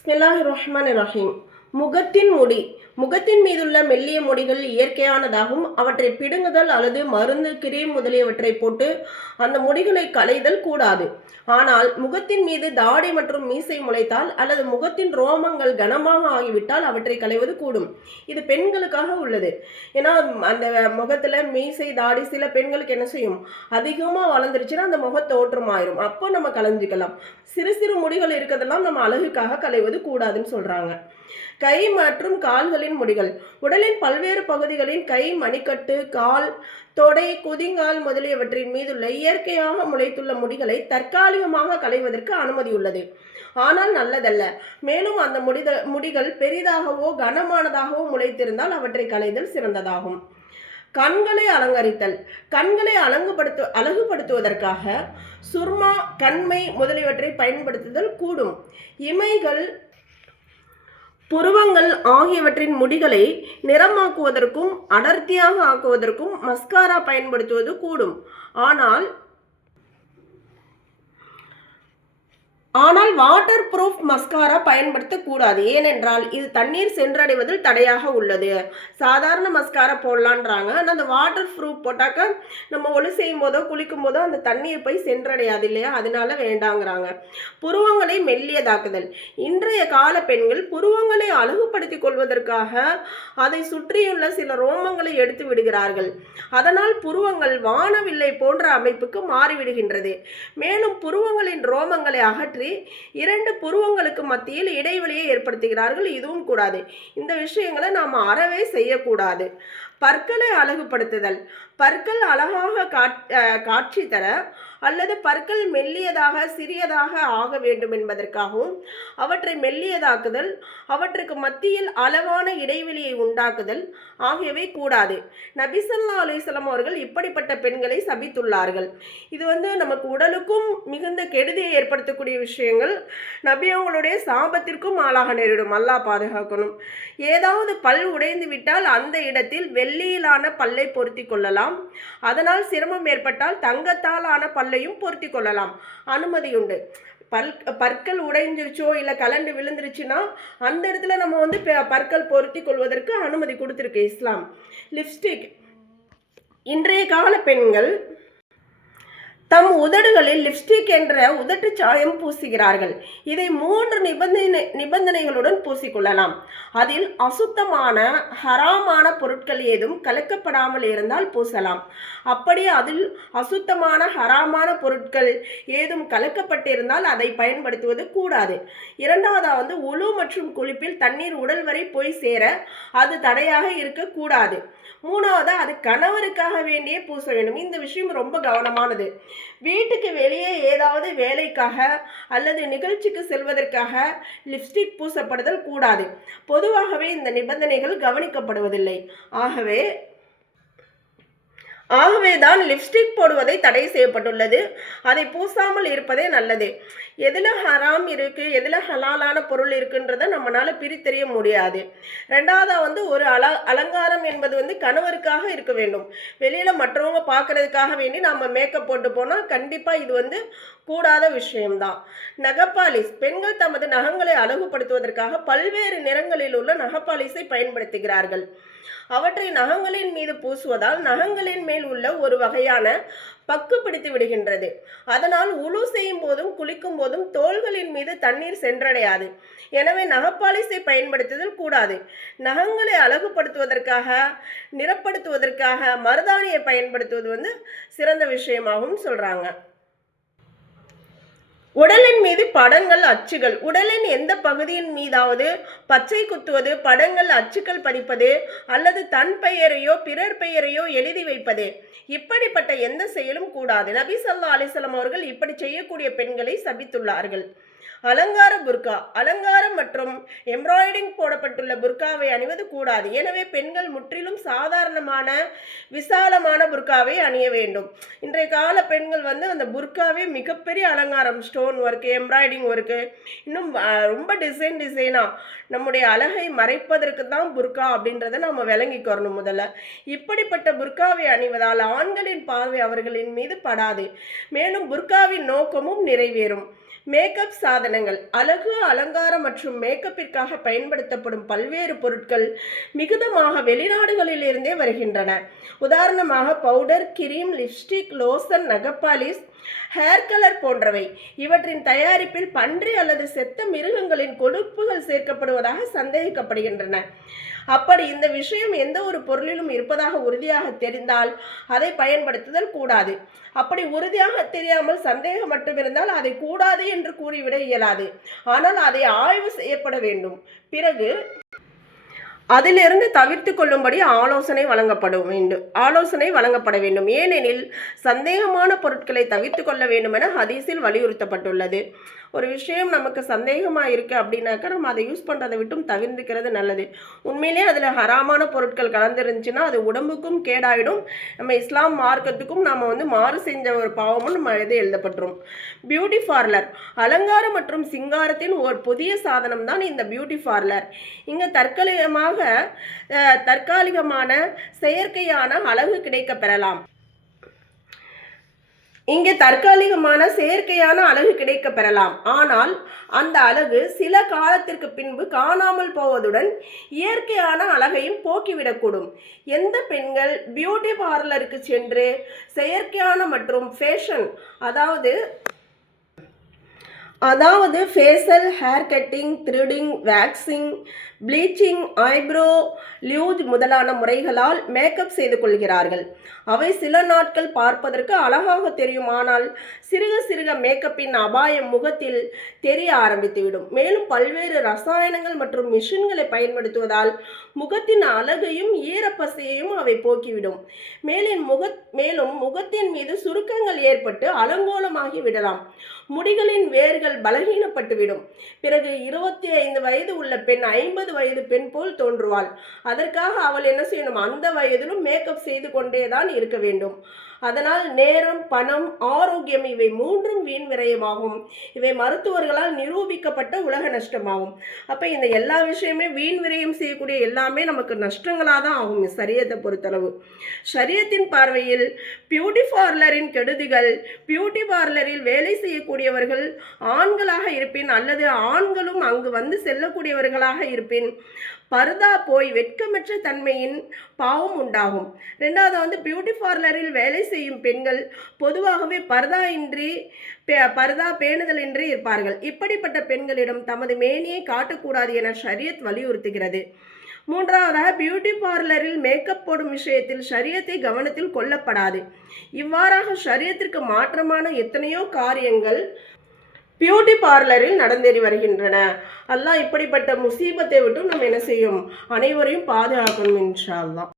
பிஸ்மில்லாஹிர்ரஹ்மானிர்ரஹீம். முகத்தின் முடி. முகத்தின் மீதுள்ள மெல்லிய முடிகள் இயற்கையானதாகும். அவற்றை பிடுங்குதல் அல்லது மருந்து, கிரீம் முதலியவற்றை போட்டு அந்த முடிகளை களைதல் கூடாது. ஆனால் முகத்தின் மீது தாடி மற்றும் மீசை முளைத்தால் அல்லது முகத்தின் ரோமங்கள் கனமாக ஆகிவிட்டால் அவற்றை களைவது கூடும். இது பெண்களுக்காக உள்ளது. ஏன்னா அந்த முகத்துல மீசை, தாடி சில பெண்களுக்கு என்ன செய்யும், அதிகமா வளர்ந்துருச்சுன்னா அந்த முகத்தோற்றம் ஆயிரும். அப்போ நம்ம களைஞ்சிக்கலாம். சிறு சிறு முடிகள் இருக்கிறதெல்லாம் நம்ம அழகுக்காக களைவது கூடாதுன்னு சொல்றாங்க. கை மற்றும் கால்களின் முடிகள். உடலின் பல்வேறு பகுதிகளின் கை, மணிக்கட்டு, கால், தொடை, குதிங்கால் முதலியவற்றின் மீதுள்ள இயற்கையாக முளைத்துள்ள முடிகளை தற்காலிகமாக களைவதற்கு அனுமதி உள்ளது. ஆனால் நல்லதல்ல. மேலும் அந்த முடிகள் பெரிதாகவோ கனமானதாகவோ முளைத்திருந்தால் அவற்றை களைதல் சிறந்ததாகும். கண்களை அலங்கரித்தல். கண்களை அழகுபடுத்துவதற்காக சுர்மா, கண்மை முதலியவற்றை பயன்படுத்துதல் கூடும். இமைகள், புருவங்கள் ஆகியவற்றின் முடிகளை நிறமாக்குவதற்கும் அடர்த்தியாக ஆக்குவதற்கும் மஸ்காரா பயன்படுத்துவது கூடும். ஆனால் வாட்டர் ப்ரூஃப் மஸ்காரா பயன்படுத்தக்கூடாது. ஏனென்றால் இது தண்ணீர் சென்றடைவதில் தடையாக உள்ளது. சாதாரண மஸ்காரா போடலான்றாங்க. ஆனால் அந்த வாட்டர் ப்ரூஃப் போட்டாக்க நம்ம ஒளி செய்யும் போதோ குளிக்கும் போதோ அந்த தண்ணீர் போய் சென்றடையாது இல்லையா, அதனால வேண்டாங்கிறாங்க. புருவங்களை மெல்லியதாக்குதல். இன்றைய கால பெண்கள் புருவங்களை அழகுபடுத்திக் கொள்வதற்காக அதை சுற்றியுள்ள சில ரோமங்களை எடுத்து விடுகிறார்கள். அதனால் புருவங்கள் வானவில்லை போன்ற அமைப்புக்கு மாறிவிடுகின்றது. மேலும் புருவங்களின் ரோமங்களை அகற்றி இரண்டு புருவங்களுக்கு மத்தியில் இடைவெளியை ஏற்படுத்துகிறார்கள். இதுவும் கூடாது. இந்த விஷயங்களை நாம் அறவே செய்யக்கூடாது. பற்களை அழகுபடுத்துதல். பற்கள் அழகாக காட்சி தர அல்லது பற்கள் மெல்லியதாக சிறியதாக ஆக வேண்டும் என்பதற்காகவும் அவற்றை மெல்லியதாக்குதல், அவற்றுக்கு மத்தியில் அளவான இடைவெளியை உண்டாக்குதல் ஆகியவை கூடாது. நபி ஸல்லல்லாஹு அலைஹி வஸல்லம் அவர்கள் இப்படிப்பட்ட பெண்களை சபித்துள்ளார்கள். இது நமக்கு உடலுக்கும் மிகுந்த கெடுதியை ஏற்படுத்தக்கூடிய விஷயங்கள். நபி அவங்களுடைய சாபத்திற்கும் ஆளாக நேரிடும். அல்லாஹ் பாதுகாக்கணும். ஏதாவது பல் உடைந்து விட்டால் அந்த இடத்தில் வெள்ளியிலான பல்லை பொருத்தி கொள்ளலாம். அதனால் சிரமம் ஏற்பட்டால் தங்கத்தால் ஆன பல்லையும் பொருத்தி கொள்ளலாம். அனுமதியுண்டு. பற்கள் உடைஞ்சிருச்சோ இல்லை கலண்டு விழுந்துருச்சுன்னா அந்த இடத்துல நம்ம பற்கள் பொருத்தி கொள்வதற்கு அனுமதி கொடுத்துருக்கு இஸ்லாம். லிப்ஸ்டிக். இன்றைய கால பெண்கள் தம் உதடுகளில் லிப்ஸ்டிக் என்ற உதட்டு சாயம் பூசுகிறார்கள். இதை 3 நிபந்தனைகளுடன் பூசிக்கொள்ளலாம். அதில் அசுத்தமான ஹராமான பொருட்கள் ஏதும் கலக்கப்படாமல் இருந்தால் பூசலாம். அப்படி அதில் அசுத்தமான ஹராமான பொருட்கள் ஏதும் கலக்கப்பட்டிருந்தால் அதை பயன்படுத்துவது கூடாது. இரண்டாவது உலு மற்றும் குளிப்பில் தண்ணீர் உடல் வரை போய் சேர அது தடையாக இருக்கக்கூடாது. மூணாவது, அது கணவருக்காக வேண்டியே பூச வேண்டும். இந்த விஷயம் ரொம்ப கவனமானது. வீட்டுக்கு வெளியே ஏதாவது வேலைக்காக அல்லது நிகழ்ச்சிக்கு செல்வதற்காக லிப்ஸ்டிக் பூசப்படுதல் கூடாது. பொதுவாகவே இந்த நிபந்தனைகள் கவனிக்கப்படுவதில்லை. ஆகவேதான் லிப்ஸ்டிக் போடுவதை தடை செய்யப்பட்டுள்ளது. அதை பூசாமல் இருப்பதே நல்லது. எதில் ஹராம் இருக்கு, எதில் ஹலாலான பொருள் இருக்குன்றதை நம்மளால பிரித்தெறிய முடியாது. ரெண்டாவது ஒரு அலங்காரம் என்பது கணவருக்காக இருக்க வேண்டும். வெளியில மற்றவங்க பார்க்கறதுக்காக வேண்டி நம்ம மேக்கப் போட்டு போனால் கண்டிப்பாக இது கூடாத விஷயம்தான். நகப்பாலிஸ். பெண்கள் தமது நகங்களை அழகுபடுத்துவதற்காக பல்வேறு நிறங்களில் உள்ள நகப்பாலிஸை பயன்படுத்துகிறார்கள். அவற்றை நகங்களின் மீது பூசுவதால் நகங்களின் மேல் உள்ள ஒரு வகையான பக்கு பிடித்து விடுகின்றது. அதனால் உழு செய்யும் போதும் குளிக்கும் போதும் தோள்களின் மீது தண்ணீர் சென்றடையாது. எனவே நகப்பாலிசை பயன்படுத்துதல் கூடாது. நகங்களை அழகுபடுத்துவதற்காக நிறப்படுத்துவதற்காக மருதாணியை பயன்படுத்துவது சிறந்த விஷயமாகவும் சொல்றாங்க. உடலின் மீது படங்கள், அச்சுகள். உடலின் எந்த பகுதியின் மீதாவது பச்சை குத்துவது, படங்கள், அச்சுக்கள் பதிப்பது அல்லது தன் பெயரையோ பிறர் பெயரையோ எழுதி வைப்பது, இப்படிப்பட்ட எந்த செயலும் கூடாது. நபி ஸல்லல்லாஹு அலைஹி வஸல்லம் அவர்கள் இப்படி செய்யக்கூடிய பெண்களை சபித்துள்ளார்கள். அலங்கார புர்கா. அலங்காரம் மற்றும் எம்ப்ராய்டிங் போடப்பட்டுள்ள புர்காவை அணிவது கூடாது. எனவே பெண்கள் முற்றிலும் சாதாரணமான விசாலமான புர்காவை அணிய வேண்டும். இன்றைய கால பெண்கள் அந்த புர்காவே மிகப்பெரிய அலங்காரம், ஸ்டோன் ஒர்க்கு, எம்ப்ராய்டிங் ஒர்க்கு, இன்னும் ரொம்ப டிசைனா நம்முடைய அழகை மறைப்பதற்கு தான் புர்கா அப்படின்றத நம்ம விளங்கிக்கறணும். முதல்ல இப்படிப்பட்ட புர்காவை அணிவதால் ஆண்களின் பார்வை அவர்களின் மீது படாது. மேலும் புர்காவின் நோக்கமும் நிறைவேறும். மேக்கப் சாதனங்கள் அழகு அலங்காரம் மற்றும் மேக்கப்பிற்காக பயன்படுத்தப்படும் பல்வேறு பொருட்கள் மிகுதமாக வெளிநாடுகளிலிருந்தே வருகின்றன. உதாரணமாக powder, cream, lipstick, லோசன், நகப்பாலிஸ், hair colour போன்றவை. இவற்றின் தயாரிப்பில் பன்றி அல்லது செத்த மிருகங்களின் கொழுப்புகள் சேர்க்கப்படுவதாக சந்தேகிக்கப்படுகின்றன. அப்படி இந்த விஷயம் எந்த ஒரு பொருளிலும் இருப்பதாக உறுதியாக தெரிந்தால் அதை பயன்படுத்துதல் கூடாது. அப்படி உறுதியாக தெரியாமல் சந்தேகம் மட்டும் இருந்தால் அதை கூடாது என்று கூறிவிட இயலாது. ஆனால் அதை ஆய்வு செய்யப்பட வேண்டும். பிறகு அதிலிருந்து தவிர்த்து கொள்ளும்படி ஆலோசனை வழங்கப்பட வேண்டும். ஏனெனில் சந்தேகமான பொருட்களை தவிர்த்து கொள்ள வேண்டும் என ஹதீஸில் வலியுறுத்தப்பட்டுள்ளது. ஒரு விஷயம் நமக்கு சந்தேகமாக இருக்குது அப்படின்னாக்கா நம்ம அதை யூஸ் பண்ணுறதை விட்டும் தவிர்த்துக்கிறது நல்லது. உண்மையிலே அதில் ஹராமான பொருட்கள் கலந்துருந்துச்சுன்னா அது உடம்புக்கும் கேடாயிடும். நம்ம இஸ்லாம் மார்க்கத்துக்கும் நம்ம மாறு செஞ்ச ஒரு பாவமும் நம்ம எழுதப்பட்டுரும். பியூட்டி பார்லர் அலங்காரம் மற்றும் சிங்காரத்தின் ஒரு புதிய சாதனம் தான் இந்த பியூட்டி பார்லர். இங்கே தற்காலிகமான செயற்கையான அழகு கிடைக்க பெறலாம். ஆனால் அந்த அழகு சில காலத்திற்கு பின்பு காணாமல் போவதுடன் இயற்கையான அழகையும் போக்கிவிடக்கூடும். எந்த பெண்கள் பியூட்டி பார்லருக்கு சென்று செயற்கையான மற்றும் ஃபேஷன் அதாவது facial, hair cutting, threading, waxing, bleaching, eyebrow, லியூஜ் முதலான முறைகளால் மேக்கப் செய்து கொள்கிறார்கள். அவை சில நாட்கள் பார்ப்பதற்கு அழகாக தெரியும். ஆனால் சிறுக சிறுக மேக்கப்பின் அபாயம் முகத்தில் தெரிய ஆரம்பித்துவிடும். மேலும் பல்வேறு ரசாயனங்கள் மற்றும் மிஷின்களை பயன்படுத்துவதால் முகத்தின் அழகையும் ஈரப்பசையையும் அவை போக்கிவிடும். மேலும் முகத்தின் மீது சுருக்கங்கள் ஏற்பட்டு அலங்கோலமாகி விடலாம். முடிகளின் வேர்கள் பலகீனப்பட்டுவிடும். பிறகு 25 வயது உள்ள பெண் 50 வயது பெண் போல் தோன்றுவாள். அதற்காக அவள் என்ன செய்யணும்? அந்த வயதிலும் மேக்கப் செய்து கொண்டேதான் இருக்க வேண்டும். அதனால் நேரம், பணம், ஆரோக்கியம் இவை மூன்றும் வீண் விரயமாகும். இவை மருத்துவர்களால் நிரூபிக்கப்பட்ட உலக நஷ்டமாகும். அப்போ இந்த எல்லா விஷயமே வீண் விரயம் செய்யக்கூடிய எல்லாமே நமக்கு நஷ்டங்களாக தான் ஆகும். சரியத்தை பொறுத்தளவு சரியத்தின் பார்வையில் பியூட்டி பார்லரின் கெடுதிகள்: பியூட்டி பார்லரில் வேலை செய்யக்கூடியவர்கள் ஆண்களாக இருப்பின் அல்லது ஆண்களும் அங்கு செல்லக்கூடியவர்களாக இருப்பின் பர்தா போய் வெட்கமற்ற தன்மையின் பாவம் உண்டாகும். ரெண்டாவது பியூட்டி பார்லரில் வேலை செய்யும் பெண்கள் பொதுவாகவே பர்தா பேணுதலின்றி இருப்பார்கள். இப்படிப்பட்ட பெண்களிடம் தமது மேனியை காட்டக்கூடாது என ஷரியத் வலியுறுத்துகிறது. மூன்றாவதாக பியூட்டி பார்லரில் மேக்கப் போடும் விஷயத்தில் ஷரியத்தை கவனத்தில் கொள்ளப்படாது. இவ்வாறாக ஷரியத்திற்கு மாற்றமான எத்தனையோ காரியங்கள் பியூட்டி பார்லரில் நடந்தேறி வருகின்றன. அல்லாஹ் இப்படிப்பட்ட முசீபத்தை விட்டும் நம்ம என்ன செய்யும்? அனைவரையும் பாதுகாக்கணும் இன்ஷா அல்லாஹ்.